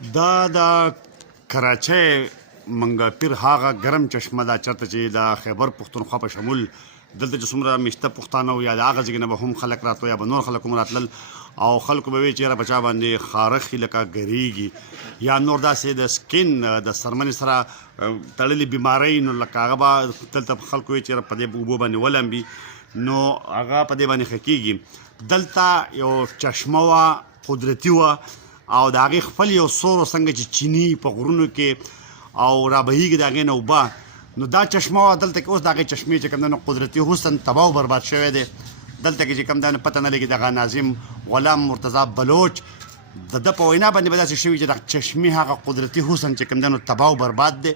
دا کراچۍ منګاپیر هغه ګرم چشمه ده چېرته چې د خیبر پښتونخوا په شمول دلته چې څومره میشته پښتانه وو یا د هغه ځای نه به هم خلک راتلل یا به نور خلک هم راتلل او خلکو به وایي چې یاره په چا باندې خارښ لکه ګریږي یا نور داسې د سکین د څرمنې سره تړلې بیمارۍ نو لکه هغه به دلته خلکو وایي چې یاره په دې اوبو باندې ولمبي نو هغه په دې باندې ښه کېږي. دلته یو چشمه وه قدرتي وه او د هغې خپل یو سور څنګه چې چیني په غرونو کې او رابهیږي د هغې نه اوبه نو دا چشمه وه دلته کې اوس د هغې چشمې چې کوم دی نو قدرتي حسن تباه و برباد شوی دی. دلته کې چې کوم دی نو پته نه لګي دغه ناظم غلام مرتضی بلوچ د ده په وینا باندې به داسې شوي چې د چشمې هغه قدرتي حسن چې کوم دی نو تباه و برباد دی.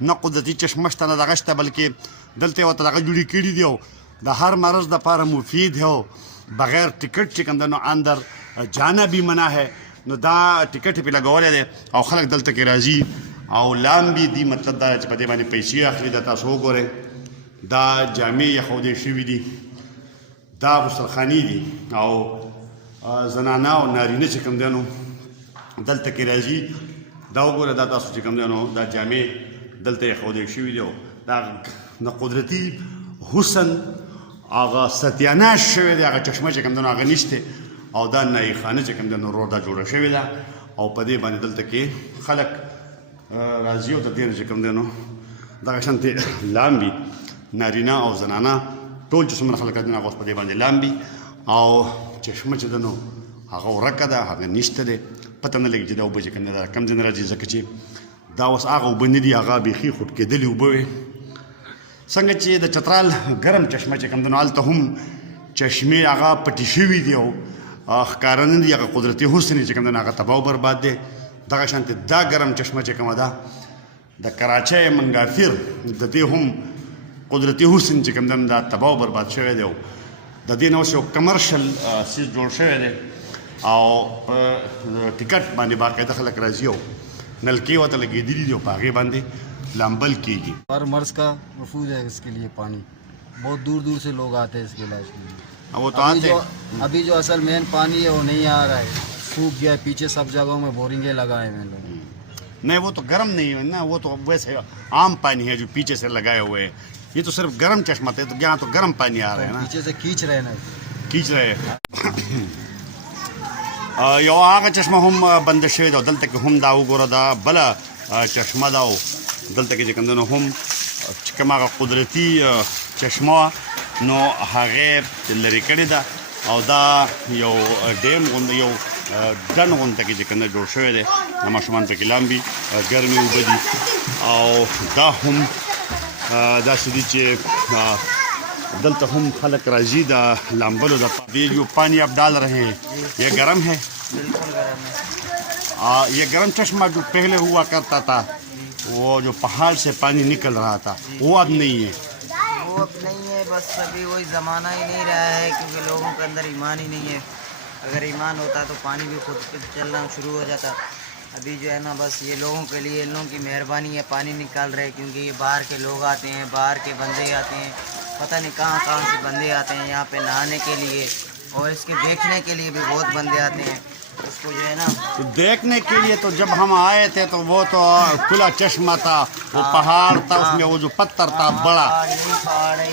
نه قدرتي چشمه شته نه دغه شته بلکې دلته یې ورته دغه جوړې کړي دي او د هر مرض دپاره مفید ہے بغیر ټکټ چې کوم دی نو اندر جانا بھی منع ہے نو دا ټکټ پې لګولی دی او خلک دلته کې راځي او لامبي دي مطلب دا چې په دې باندې پیسې اخلي دا تاسو وګورئ دا جامې ایښودې شوي دي دا غسلخانې دي او زنانه او نارینه چې کوم دی نو دلته کې راځي دا وګوره دا تاسو چې کوم دی نو دا جامې دلته ایښودې شوي دي او دا د قدرتي حسن هغه ستیاناش شوی دی هغه چشمه چې کوم دی نو هغه نشته او دا نایي خانه چې کوم دی نو روډه جوړه شوې ده او په دې باندې دلته کې خلک راځي او د دې نه چې کوم دی نو دغه شانتې لامبي نارینه او زنانه ټول چې څومره خلک دي هغه اوس په دې باندې لامبي او چشمه چې ده نو هغه ورکه ده هغه نشته دی پته نه لګي چې دا اوبه چې کوم دی دا کوم ځای نه راځي ځکه چې دا اوس هغه اوبه نه دي هغه بیخي خوټ کېدلې اوبه وې څنګه چې د چترال ګرم چشمه چې کوم دی نو هلته هم چشمې هغه پټې شوي دي او ښکاره نه دي هغه قدرتي حسن چې کوم دی هغه تباه و برباد دی. دغه شانتې دا ګرم چشمه چې کومه ده د کراچۍ منګافیر د دې هم قدرتي حسن چې کوم دی دا تباه و برباد شوی دی او د دې نه اوس یو کمرشل سیز جوړ شوی دی او په ټکټ باندې باقاعده خلک راځي او نلکې ورته لګېدلي دي او په هغې باندې لامبل کېږي. ہر مرض کا مفید ہے اس کے لیے پانی بہت دور دور سے لوگ آتے ہیں اس کے علاج کے لیے. وہ تو آتے ابھی جو اصل مین پانی ہے وہ نہیں آ رہا ہے سوکھ گیا پیچھے سب جگہوں میں بورنگیں لگائے ہوئے لوگ. نہیں وہ تو گرم نہیں ہے نا وہ تو ویسے عام پانی ہے جو پیچھے سے لگائے ہوئے ہیں یہ تو صرف گرم چشمہ تھے تو یہاں تو گرم پانی آ رہا ہے نا پیچھے سے کھینچ رہے نا کھینچ رہے یو هغه چشمه هم بنده شوې ده او دلته کې هم دا وګوره دا بله چشمه ده او دلته کې چې کوم دی نو هم چې کوم هغه قدرتي چشمه نو هغې لرې کړې ده او دا یو ډیم غونډه یو ډنډ غونډه کې چې کوم دی جوړ شوی دی د ماشومان پکې لامبي ګرمې اوبه دي او دا هم داسې دي چې دلته هم خلک راځي د لامبلو د جو پانی آپ ڈال رہے ہیں یہ گرم ہے بالکل گرم ہے. یہ گرم چشمہ جو پہلے ہوا کرتا تھا وہ جو پہاڑ سے پانی نکل رہا تھا وہ اب نہیں ہے وہ اب نہیں ہے بس ابھی وہی زمانہ ہی نہیں رہا ہے کیونکہ لوگوں کے اندر ایمان ہی نہیں ہے. اگر ایمان ہوتا تو پانی بھی خود چلنا شروع ہو جاتا. ابھی جو ہے نا بس یہ لوگوں کے لیے ان لوگوں کی مہربانی ہے پانی نکال رہے کیونکہ یہ باہر کے لوگ آتے ہیں باہر کے بندے آتے ہیں پتہ نہیں کہاں کہاں سے بندے آتے ہیں یہاں پہ نہانے کے لیے اور اس کے دیکھنے کے لیے بھی بہت بندے آتے ہیں. اس کو جو ہے نا دیکھنے کے لیے تو جب ہم آئے تھے تو وہ تو کھلا چشمہ تھا وہ پہاڑ تھا اس میں وہ جو پتھر تھا بڑا پہاڑ ہے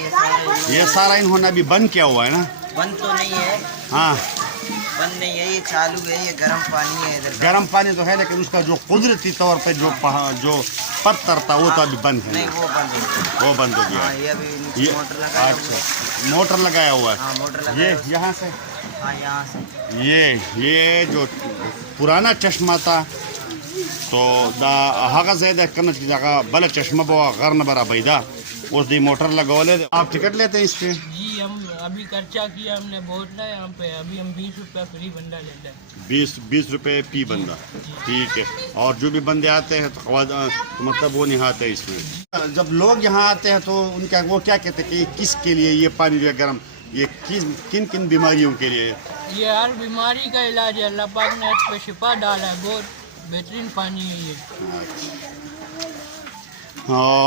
یہ سارا انہوں نے ابھی بند کیا ہوا ہے نا بند تو نہیں ہے ہاں بند نہیں ہے یہ چالو ہے یہ گرم پانی ہے ادھر. گرم پانی تو ہے لیکن اس کا جو قدرتی طور پہ جو پتھر تھا وہ تو ابھی بند ہے نہیں وہ بند ہو گیا. وہ بند ہو گیا. ہاں یہ ابھی نیچے موٹر لگایا ہوا اچھا ہے. موٹر لگایا ہوا ہاں موٹر ہے لگایا یہ ہوا ہے. یہاں سے ہاں یہاں سے یہ جو پرانا چشمہ تھا تو دا هغه ځای ده کوم چې هغه بله چشمه به وه غر نه به رابهېده اوس دی موټر لګولی دی. آپ ٹکٹ لیتے ہیں اس پہ؟ جی ہم ابھی خرچہ کیا ہم نے بہت نا یہاں پہ ابھی ہم 20 روپے فری بندہ لیتے ہیں 20 روپے فی بندہ ٹھیک ہے. اور جو بھی بندے آتے ہیں تو مطلب وہ نہاتے ہیں اس میں. جب لوگ یہاں آتے ہیں تو ان کا وہ کیا کہتے ہیں کہ کس کے لیے یہ پانی جو ہے گرم یہ کن کن بیماریوں کے لیے یہ ہر بیماری کا علاج ہے اللہ پاک نے اس پہ شفا ڈالا ہے بہت بہترین پانی ہے یہ.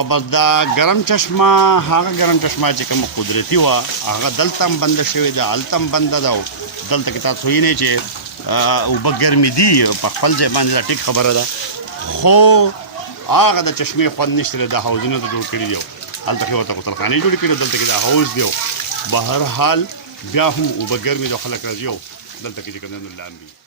بس دا ګرم چشمه هغه ګرم چشمه چې کوم قدرتي وه هغه دلته هم بنده شوې ده هلته هم بنده ده او دلته کې تاسو وینئ چې اوبه ګرمې دي په خپل ځای باندې دا ټیک خبره ده خو هغه د چشمې خوند نشته دی دا حوضونه د جوړ کړي دي هلته کې ورته غسلخانې جوړې کړي دلته کې دا حوض دی به هر حال بیا هم اوبه ګرمې دي خلک راځي او دلته کې چې کوم نه لامبي